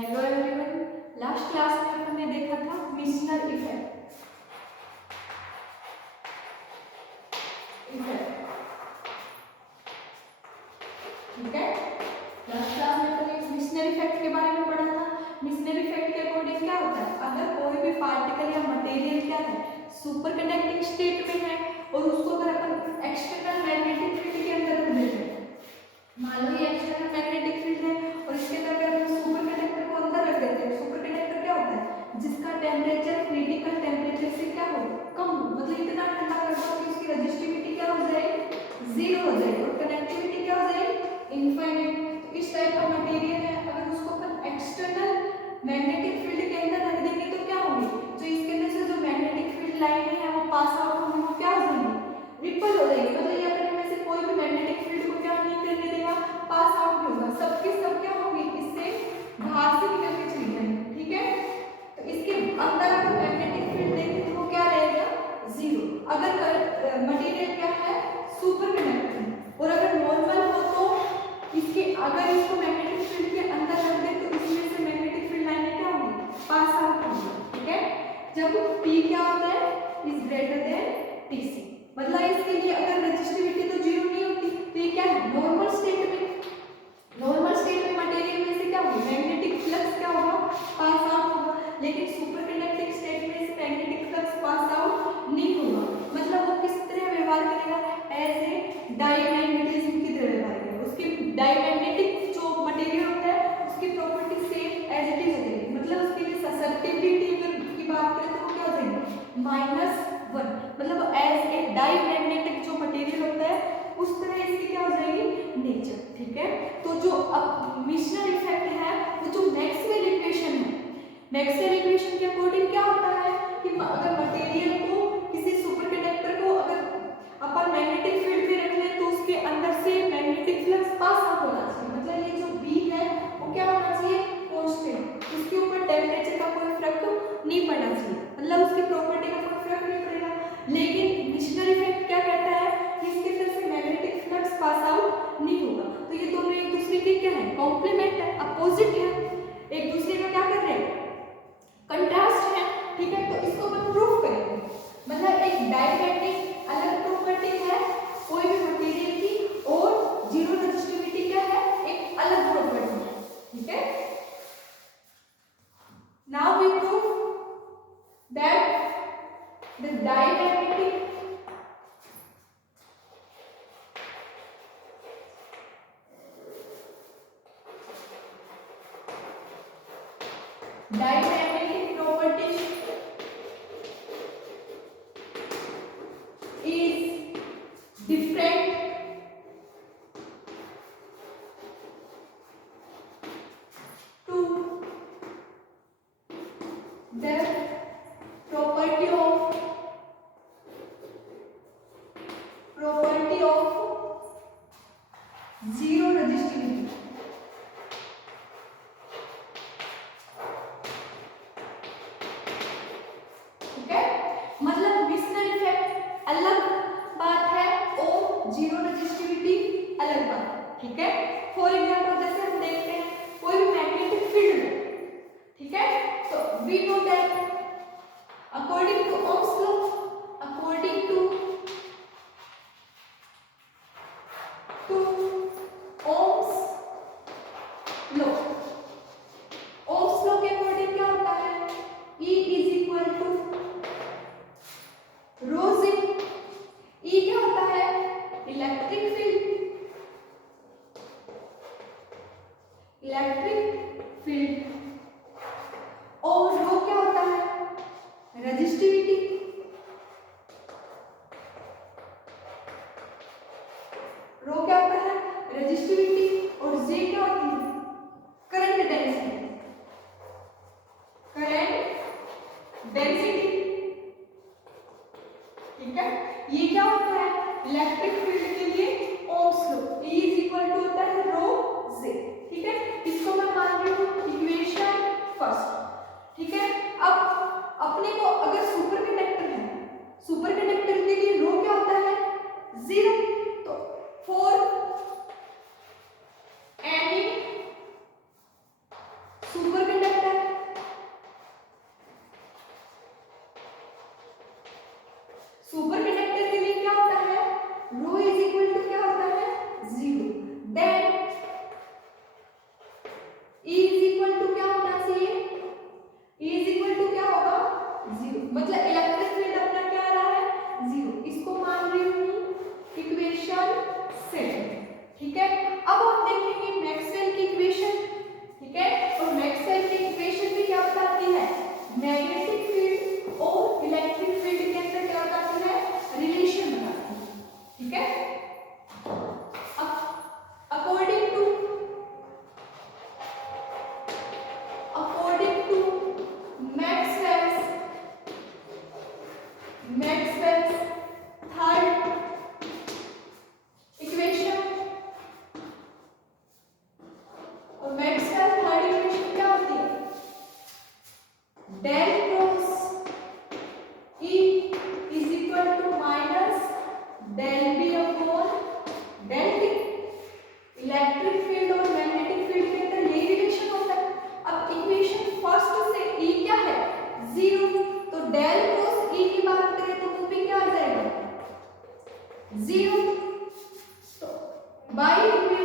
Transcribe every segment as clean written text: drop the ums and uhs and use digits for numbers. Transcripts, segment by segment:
Hello everyone, last class में हमने देखा था मिशनर इफेक्ट। ठीक है, लास्ट क्लास में हमने मिशनर इफेक्ट के बारे में पढ़ा था। मिशनर इफेक्ट के अकॉर्डिंग क्या होता है, अगर कोई भी पार्टिकल या मटेरियल क्या है सुपर कंडक्टिंग स्टेट में है और उसको अगर अपन एक्सटर्नल मैग्नेटिक फील्ड के अंदर रख देते हैं, मान लो ये एक्सटर्नल मैग्नेटिक फील्ड है और इसके अंदर अगर हम सुपर कंडक्टर को अंदर रख देते हैं, सुपर कंडक्टर क्या होता है जिसका टेम्परेचर क्रिटिकल टेम्परेचर से क्या हो कम, मतलब इतना ठंडा कर दो कि उसकी रेजिस्टिविटी क्या हो जाए, जीरो हो जाए और कनेक्टिविटी क्या हो जाए, इनफाइनाइट। तो इस टाइप का मटेरियल है, अगर उसको अपन एक्सटर्नल मैग्नेटिक फील्ड के अंदर रख देंगे तो क्या होगी, जो इसके अंदर से जो मैग्नेटिक फील्ड लाइनें हैं वो पास आउट होंगी, वो क्या हो जाएंगी, रिपल हो जाएगी। मतलब ये अपने में से कोई भी मैग्नेटिक फील्ड को क्या नहीं करने देगा, पास आउट नहीं होगा, सबके सब क्या होंगी इससे बाहर से निकल के चली जाएंगी। ठीक है, तो इसके अंदर अगर मैग्नेटिक फील्ड देखें तो वो क्या रहेगा, जीरो। अगर मटेरियल क्या है सुपर कंडक्टर और अगर नॉर्मल हो तो इसके अगर इसको मैग्नेटिक फील्ड के अंदर रख दें तो इसमें से मैग्नेटिक फील्ड लाइनें क्या होंगी, पास आउट होंगी। ठीक है, जब P क्या होता है इज ग्रेटर देन TC, मतलब इसके लिए अगर रेजिस्टिविटी तो जीरो नहीं होती तो ये क्या है नॉर्मल स्टेट में, नॉर्मल स्टेट में मटेरियल में से क्या होगा मैग्नेटिक फ्लक्स क्या होगा, पास आउट होगा। लेकिन सुपर कंडक्टिंग स्टेट में से मैग्नेटिक फ्लक्स पास आउट नहीं होगा, मतलब वो किस तरह व्यवहार करेगा, एज ए डाईमैग्नेटिज्म की तरह व्यवहार करेगा। उसकी डाईमैग्नेटिक जो मटेरियल होता है उसकी property same as it is होगी, मतलब उसके लिए ससेप्टिबिलिटी की बात करें तो वो क्या हो जाएगी -1, मतलब एज ए डाईमैग्नेटिक जो मटेरियल होता है उस तरह इसकी क्या हो जाएगी नेचर। ठीक है, तो जो अब मिशनर इफेक्ट है वो जो मैक्सवेल इक्वेशन है, मैक्सवेल इक्वेशन के अकॉर्डिंग क्या होता है कि अगर मटेरियल को किसी सुपर कंडक्टर को अगर अपन मैग्नेटिक फील्ड में रख लें तो उसके अंदर से मैग्नेटिक फ्लक्स पास आउट होना चाहिए, मतलब ये जो B है वो क्या होना चाहिए कांस्टेंट, उसके ऊपर टेम्परेचर का कोई फर्क नहीं पड़ना चाहिए, मतलब उसकी प्रॉपर्टी का कोई फर्क नहीं पड़ेगा। लेकिन मिशनर इफेक्ट क्या कहता है कि इसके अंदर से मैग्नेटिक फ्लक्स पास आउट नहीं होगा, तो ये दोनों एक दूसरे के क्या है कॉम्प्लीमेंट है, अपोजिट है, एक दूसरे का क्या कर रहे हैं कंट्रास्ट है। ठीक है, तो इसको अपन प्रूफ करेंगे, मतलब एक डाईमैग्नेटिक अलग प्रॉपर्टी है कोई भी मटेरियल की और जीरो रेजिस्टिविटी क्या है एक अलग प्रॉपर्टी है। ठीक है, now we prove that the diamagnetic property is different to the property of zero resistivity। ठीक है, मतलब मिशनर इफेक्ट अलग बात है और जीरो रेजिस्टिविटी अलग बात है। ठीक है, फॉर एग्जांपल जैसे हम देखते हैं कोई भी मैग्नेटिक फील्ड है, ठीक है, तो we know that according to Ohm's law, according to Ohm's law, Ohm's law के अकॉर्डिंग क्या होता है E is equal to rho Z। E क्या होता है इलेक्ट्रिक फील्ड, और रो क्या होता है रेजिस्टिविटी, रो क्या होता है रेजिस्टिविटी और J क्या होती है करंट डेंसिटी, ठीक है, ये क्या होता है इलेक्ट्रिक फील्ड के लिए Ohm's law, E is equal to होता है रो Z। ठीक है, इसको मैं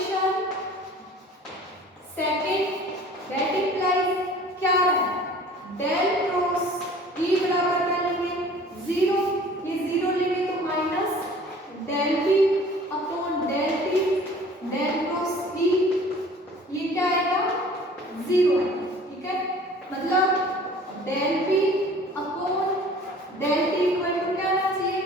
इक्वेशन सेकेंड दैट इम्प्लाइज क्या है, डेल क्रॉस ई बराबर क्या लेंगे, जीरो, ये जीरो लेंगे तो minus del B upon del T del cross E, ये क्या आएगा, जीरो है, ठीक है। मतलब del B upon del T equal to क्या आना चाहिए,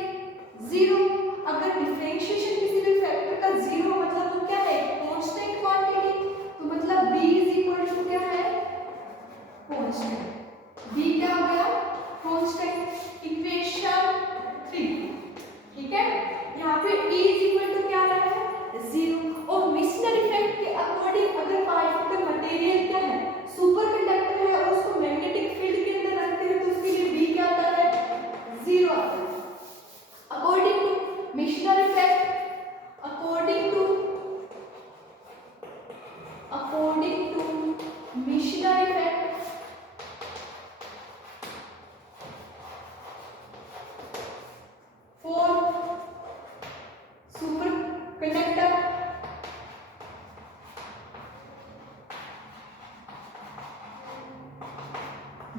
जीरो। अगर डिफरेंशिएशन किसी भी फैक्टर का जीरो मतलब वो क्या है, कांस्टेंट क्वांटिटी, तो मतलब b इज इक्वल टू क्या है, कांस्टेंट। b क्या हो गया, कांस्टेंट। इक्वेशन 3, ठीक है। यहाँ पे e इज इक्वल टू क्या आ रहा है, जीरो। और मिशनर इफेक्ट के अकॉर्डिंग अगर पार्टिकल मटेरियल क्या है, सुपर कंडक्टर है और उसको मैग्नेटिक फील्ड के अंदर रखते हैं तो उसके लिए b क्या आता है, जीरो आता है। According to Meissner effect, according to Mishner effect, for superconductor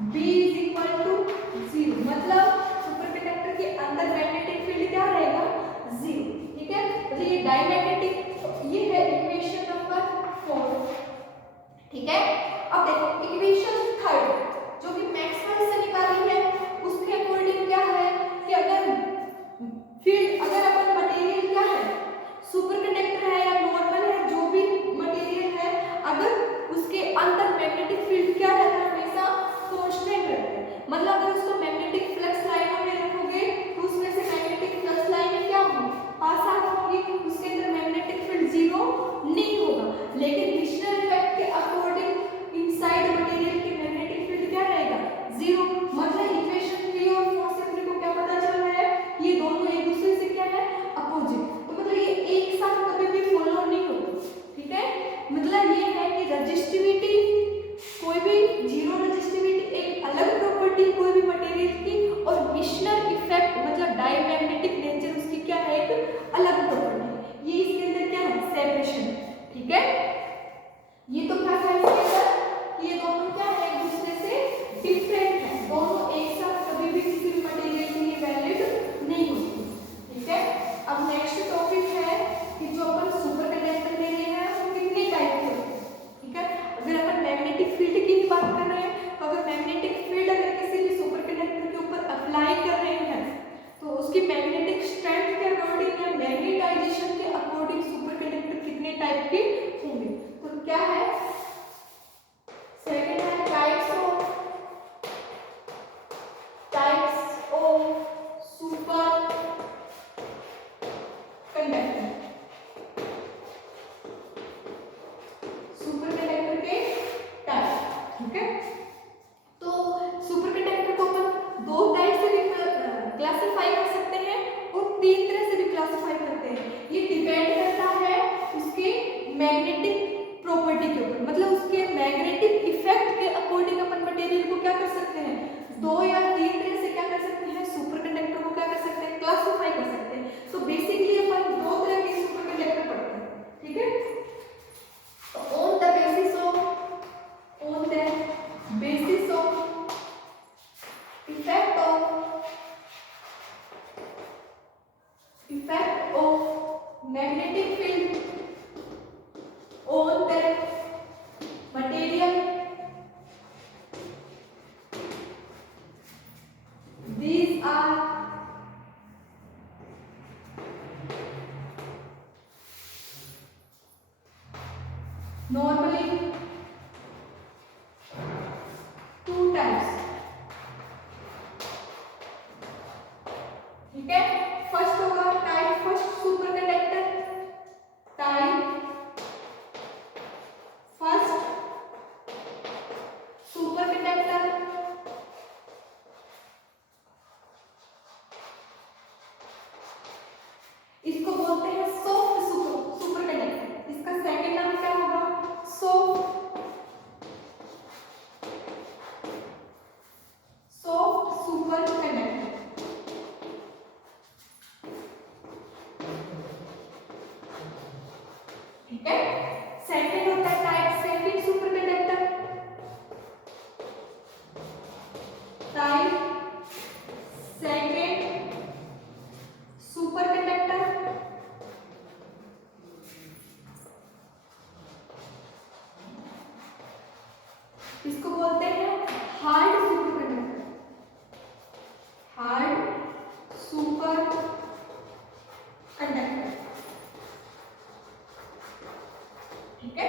B is equal to zero, मतलब सुपरकंडक्टर के अंदर मैग्नेटिक फील्ड क्या रहेगा, जीरो, ठीक है। तो ये डायमैग्नेटिक, ये है इक्वेशन नंबर 4, ठीक है। अब देखो इक्वेशन 3 जो कि मैक्सवेल से निकाली है, उसके अकॉर्डिंग क्या है कि अगर फील्ड, अगर अपन मटेरियल क्या है, सुपरकंडक्टर है या नॉर्मल है, जो भी मटेरियल है, अगर उसके अंदर मैग्नेटिक फील्ड क्या रहता है, हमेशा कांस्टेंट रहता है। मतलब अगर उसको मैग्नेटिक फ्लक्स लाइनों में रखोगे तो उसमें से मैग्नेटिक फ्लक्स लाइनें क्या होंगी, पास आउट होंगी, उसके अंदर मैग्नेटिक फील्ड जीरो नहीं होगा। लेकिन मिशनर इफेक्ट के अकॉर्डिंग इनसाइड मटेरियल के मैग्नेटिक फील्ड क्या रहेगा, जीरो। मतलब इक्वेशन 3 और 4 से अपने को क्या पता चल रहा है, ये दोनों एक दूसरे से क्या है, अपोजिट। तो मतलब ये एक साथ कभी भी फॉलो नहीं होते, ठीक है। मतलब ये है कि रेजिस्टिविटी, कोई भी जीरो रेजिस्टिविटी एक अलग प्रॉपर्टी कोई भी मटेरियल की, और मिशनर इफेक्ट मतलब डायमैग्नेटिक नेचर उसकी क्या है, एक अलग प्रॉपर्टी। ये इसके अंदर क्या है, सेपरेशन, ठीक है। ये तो क्या है इसके अंदर, ये दोनों क्या है, एक दूसरे से डिफरेंट है, दोनों एक साथ कभी भी किसी भी मटेरियल के लिए वैलिड नहीं होती, ठीक है। अब नेक्स्ट टॉपिक है कि जो अपन सुपर कंडक्टर ले रहे हैं वो कितने टाइप के होते हैं, ठीक है। अगर अपन मैग्नेटिक फील्ड की ही बात कर रहे हैं, तो अगर मैग्नेटिक फील्ड अगर किसी भी सुपर कंडक्टर के ऊपर अप्लाई कर रहे हैं तो उसकी मैग्नेटिक स्ट्रेंथ के अकॉर्डिंग या मैग्नेटाइजेशन के अकॉर्डिंग सुपर कंडक्टर कितने टाइप के होंगे। तो क्या है, सेकंड है types of super conductor, super conductor के टाइप, ठीक है। तो सुपर कंडक्टर को अपन दो टाइप से भी क्लासिफाई कर सकते हैं और तीन तरह से भी क्लासिफाई करते हैं। ये डिपेंड करता है उसके मैग्नेटिक प्रॉपर्टी के ऊपर, मतलब उसके मैग्नेटिक इफेक्ट के अकॉर्डिंग अपन मटेरियल को क्या कर सकते हैं, दो या तीन तरह से क्या कर सकते हैं, सुपर कंडक्टर को क्या कर सकते हैं, क्लासिफाई कर सकते हैं। तो बेसिकली अपन दो तरह के सुपर कंडक्टर पढ़ते हैं, ठीक है। On the basis of effect of magnetic field on that material, these are normally two types, ठीक है। फर्स्ट होगा type first super conductor, type first super conductor, इसको बोलते हैं सॉफ्ट सुपर कंडक्टर। इसका सेकंड नाम क्या होगा, सॉफ्ट है। सेकंड होता है type second super conductor, type second super conductor. इसको बोलते हैं hard super conductor, hard super conductor. ठीक है,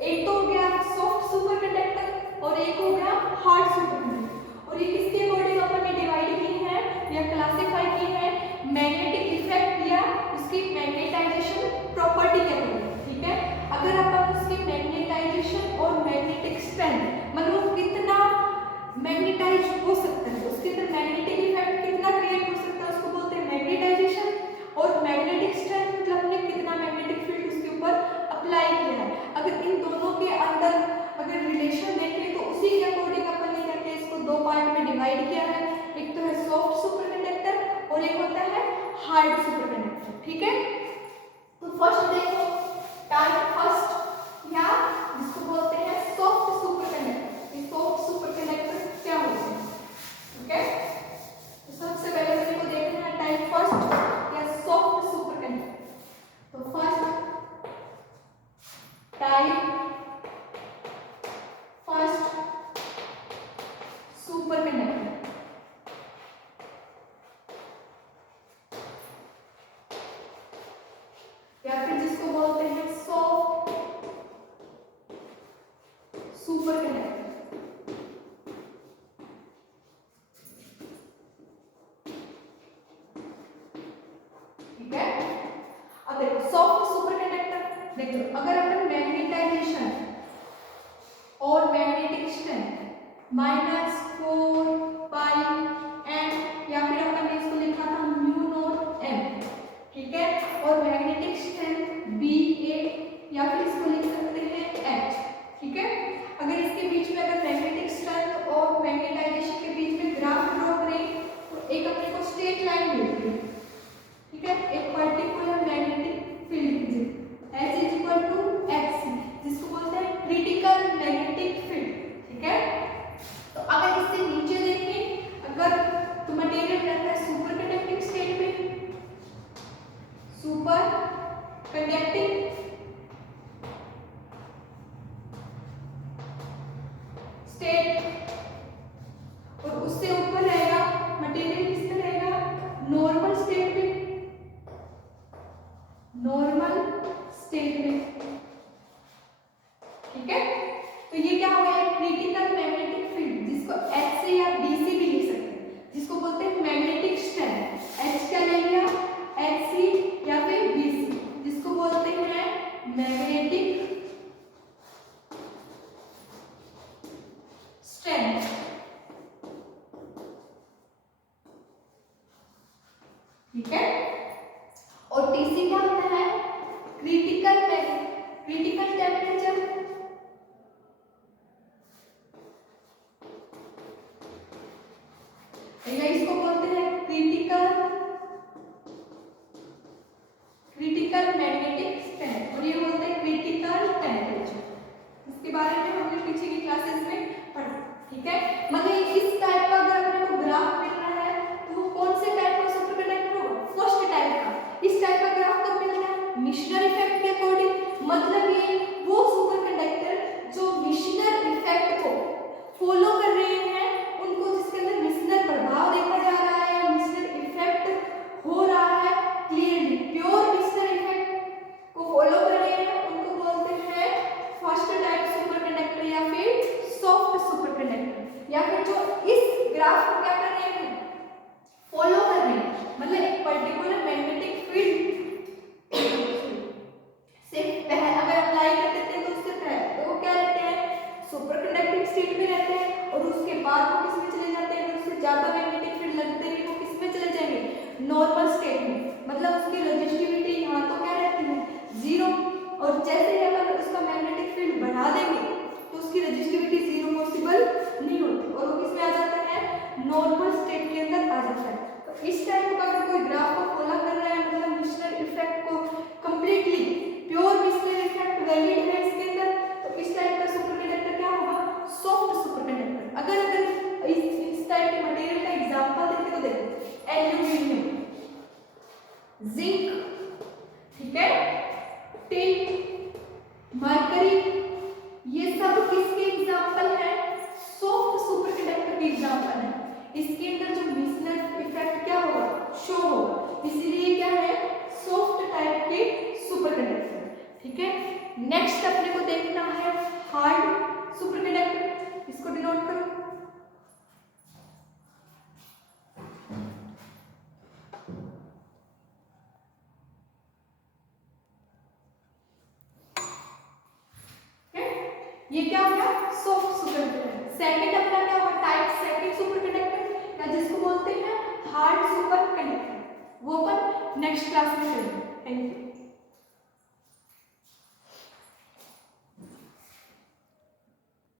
एक तो हो गया सॉफ्ट सुपर कंडक्टर और एक हो गया हार्ड सुपर कंडक्टर। और ये किसके अकॉर्डिंग अपन ने डिवाइड की है या क्लासिफाई की है, मैग्नेटिक इफेक्ट या उसकी मैग्नेटाइजेशन प्रॉपर्टी के अकॉर्डिंग। ठीक है, अगर अपन उसकी मैग्नेटाइजेशन और मैग्नेटिक स्ट्रेंथ मतलब वो कितना मैग्नेटाइज हो सकता है, उसके अंदर मैग्नेटिक इफेक्ट कितना क्रिएट हो सकता है, उसको बोलते हैं मैग्नेटाइजेशन। और मैग्नेटिक स्ट्रेंथ मतलब हमने कितना मैग्नेटिक फील्ड उसके ऊपर अप्लाई किया है। अगर इन दोनों के अंदर अगर रिलेशन देखें तो उसी के अकॉर्डिंग अपन ने क्या किया, इसको दो पार्ट में डिवाइड किया है। एक तो है सॉफ्ट सुपर कंडक्टर और एक होता है हार्ड सुपर कंडक्टर। ठीक है, तो फर्स्ट देखो टाइप फर्स्ट या जिसको बोलते हैं सॉफ्ट सुपर कंडक्टर। ये सॉफ्ट सुपर कंडक्टर क्या होते हैं? ठीक है, तो सबसे पहले मेरे को देखना है टाइप फर्स्ट या सॉफ्ट सुपर कंडक्टर। तो first type first super conductor, या फिर जिसको बोलते हैं सॉफ्ट सुपर कंडक्टर। ठीक है, अब देखो सॉफ्ट सुपर कंडक्टर, देखो अगर अपन मैग्नेटाइजेशन और मैग्नेटिक स्ट्रेंथ -4 पाई एम या फिर अपन ने इसको लिखा था म्यू नॉट एम। ठीक है, और मैग्नेटिक स्ट्रेंथ बी ए या फिर इसको लिख सकते हैं एच। ठीक है, अगर इसके बीच में अगर मैग्नेटिक स्ट्रेंथ और मैग्नेटाइजेशन के बीच में ग्राफ ड्रॉ करें तो एक अपने को स्ट्रेट लाइन मिलती है। ठीक है, एक particular magnetic field H is equal to Hc, जिसको बोलते हैं क्रिटिकल मैग्नेटिक फील्ड। ठीक है, तो अगर इससे नीचे देखें, अगर तो मटेरियल रहता है सुपर कंडक्टिंग स्टेट में, सुपर कंडक्टिंग स्टेट, और उससे ऊपर रहेगा मटेरियल किसमें रहेगा, नॉर्मल स्टेट में, नॉर्मल स्टेट में। ठीक है, तो ये क्या हो गया, क्रिटिकल मैग्नेटिक फील्ड, जिसको H से या B से भी लिख सकते हैं, जिसको बोलते हैं मैग्नेटिक स्ट्रेंथ। H क्या ले लिया, Hc या फिर Bc, जिसको बोलते हैं मैग्नेटिक स्ट्रेंथ। ठीक है, और Tc क्या होता है, क्रिटिकल टेम्परेचर। इसको बोलते हैं क्रिटिकल मैग्नेटिक स्ट्रेंथ, और ये बोलते हैं क्रिटिकल टेम्परेचर। इसके बारे में हमने पीछे की क्लासेस में पढ़ा। ठीक है, मतलब इस टाइप का अगर अपने को ग्राफ मिल रहा है तो वो कौन से टाइप का सुपर कंडक्टर होगा, फर्स्ट टाइप का। इस टाइप का ग्राफ कब मिलता है, मिशनर इफेक्ट के अकॉर्डिंग। मतलब ये वो सुपर कंडक्टर जो मिशनर इफेक्ट को फॉलो कर रहे हैं, उनको जिसके अंदर मिशनर प्रभाव देखा जा रहा है या मिशनर इफेक्ट हो रहा है, क्लियरली प्योर मिशनर इफेक्ट को फॉलो कर रहे हैं, उनको बोलते हैं फर्स्ट टाइप सुपर कंडक्टर या फिर सॉफ्ट सुपर कंडक्टर। या फिर जो इस ग्राफ को क्या कर रहे हैं, फॉलो कर रहे हैं, मतलब एक पर्टिकुलर मैग्नेटिक फील्ड से पहले अगर अप्लाई कर देते हैं तो उससे पहले तो वो क्या रहते हैं, सुपर कंडक्टिंग स्टेट में रहते हैं, और उसके बाद वो किस में चले जाते हैं, अगर उससे ज्यादा मैग्नेटिक फील्ड लगते हैं वो किस में चले जाएंगे, नॉर्मल स्टेट में। मतलब उसकी रेजिस्टिविटी यहाँ तो क्या रहती है, 0, और जैसे ही अगर उसका मैग्नेटिक फील्ड बढ़ा देंगे तो उसकी रेजिस्टिविटी 0 पॉसिबल नहीं होती, और वो किस में आ जाता है, नॉर्मल स्टेट के अंदर आ जाता है। तो इस टाइप का अगर कोई ग्राफ को फॉलो कर रहा है, मतलब मिशनर इफेक्ट को completely pure missionary effect valid है इसके अंदर, तो इस टाइप का सुपर कंडक्टर क्या होगा, सॉफ्ट सुपर कंडक्टर। अगर इस टाइप के मटेरियल का एग्जांपल देखें तो देखो एल्यूमिनियम, जिंक, ठीक है, टिन, मरकरी, ये सब किसके एग्जांपल है, सॉफ्ट सुपर कंडक्टर के एग्जांपल है। इसके अंदर जो मिसनर इफेक्ट क्या होगा, शो होगा, इसीलिए क्या है, सॉफ्ट टाइप के सुपर कंडक्टर। ठीक है, नेक्स्ट अपने को देखना है हार्ड सुपर कंडक्टर, इसको डिनोट करो। ये क्या हो गया, सॉफ्ट सुपर कंडक्टर। सेकंड अपना क्या होगा, टाइप सेकंड सुपर कंडक्टर या जिसको बोलते हैं हार्ड सुपर कंडक्टर, वो अपन नेक्स्ट क्लास में करेंगे। Thank you.